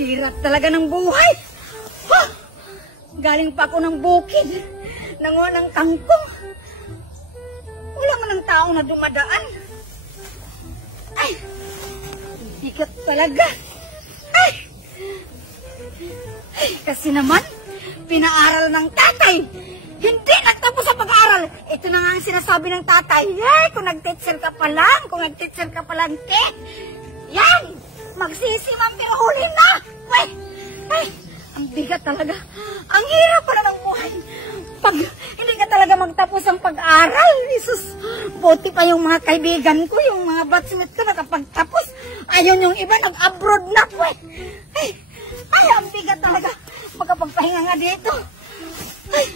Hirap talaga ng buhay. Ha! Galing pa ako ng bukid. Nanguha ng kangkong. Wala man ng tao na dumadaan. Ay! Bigat talaga. Ay! Ay! Kasi naman, pinaaral ng tatay. Hindi nagtapos sa pag-aaral. Ito na nga ang sinasabi ng tatay. Ay, kung nag-teacher ka pa lang, te. Yan! Magsisimang pero huli na! Ay! Ay! Ang bigat talaga. Ang hirap pala ng buhay. Pag hindi ka talaga magtapos ang pag-aaral, Jesus, buti pa yung mga kaibigan ko, yung mga batchmate ko nakapagtapos. Ayun yung iba, nag-abroad na po eh. Ay, ang bigat talaga. Magkapagpahinga nga dito. Ay,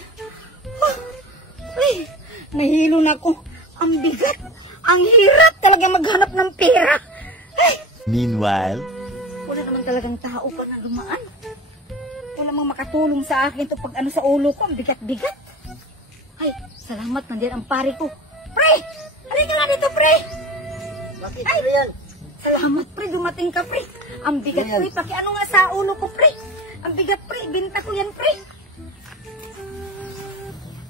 nahilo na ako. Ang bigat. Ang hirap talaga maghanap ng pera. Ay. Meanwhile, wala naman talagang tao pa na dumaan. Wala namang makatulong sa akin to pag ano sa ulo ko. Ang bigat-bigat. Ay, salamat nandiyan ang pare ko. Pre! Halika nga dito, pre! Bakit pre yan? Salamat, pre. Dumating ka, pre. Ang bigat, pre. Pakiano nga sa ulo ko, pre. Ang bigat, pre. Ibinta ko yan, pre.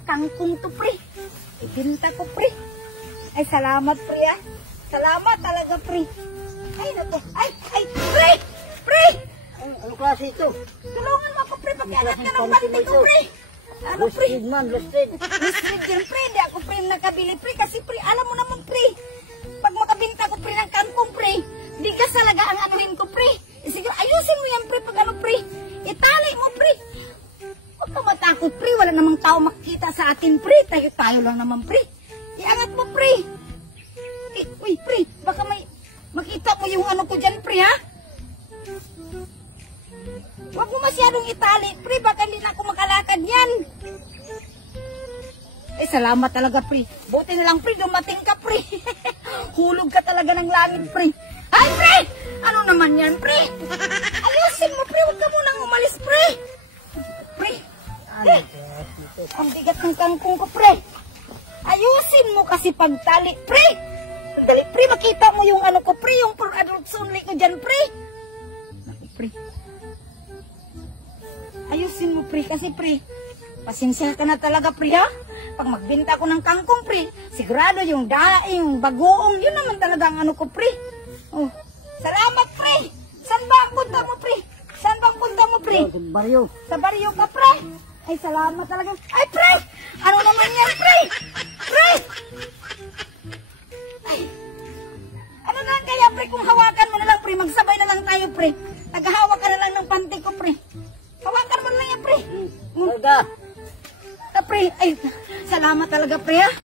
Kangkong to, pre. Ibinta ko, pre. Ay, salamat, pre, ah. Salamat talaga, pre. Ay, naku. Ay, pre! Pre! Ano klase ito? Tulungan mo ako, pre. Pakiangat ka ng bante ko, pre. Ano, pre? Lustig man, lustig. Lustig yan, pre. Hindi ako, pre, nakabili, pre. Kasi, pre, alam mo naman, pre. Pag makabinta ko, pre, ng kangkong, pre, di ka talaga ang anuhin ko, pre. Sige, ayusin mo yan, pre, pag ano, pre. Itali mo, pre. Huwag ka matakot, pre. Wala namang tao makita sa atin, pre. Tayo lang naman, pre. Iangat mo, pre. Uy, pre, baka makita mo yung ano ko dyan, pre, ha? Huwag mo masyadong itali, pre. Baka hindi na ako makalakad yan. Eh, salamat talaga, pre. Buti na lang, pre. Dumating ka, pre. Hulog ka talaga ng langit, pre. Ay, pre! Ano naman yan, pre? Ayusin mo, pre. Huwag ka munang umalis, pre. Pre. Ang bigat ng kangkong ko, pre. Ayusin mo kasi pagtali, pre. Dali, pre. Makita mo yung ano ko, pre. Yung for adults only ko dyan, pre. Naku, pre. Ayusin mo, pre. Kasi, pre, pasensya ka na talaga, pre, ha? Pag magbenta ko ng kangkong, pre, sigurado yung daing, bagoong, yun naman talaga ang ano ko, pre. Oh, salamat, pre. Saan ba ang punta mo, pre? Saan ba ang punta mo, pre? Sa baryo. Sa baryo ka, pre. Ay, salamat talaga. Ay, pre! Ano naman yan, pre? Pre! Ay, ano na kaya, pre, kung hawakan mo na lang, pre, magsabay na lang tayo, pre. Naghahawak ka na lang ng panty ko, pre. Hawakan mo na lang yan, pre. Talaga. Pre, ay, salamat talaga, pre, ha?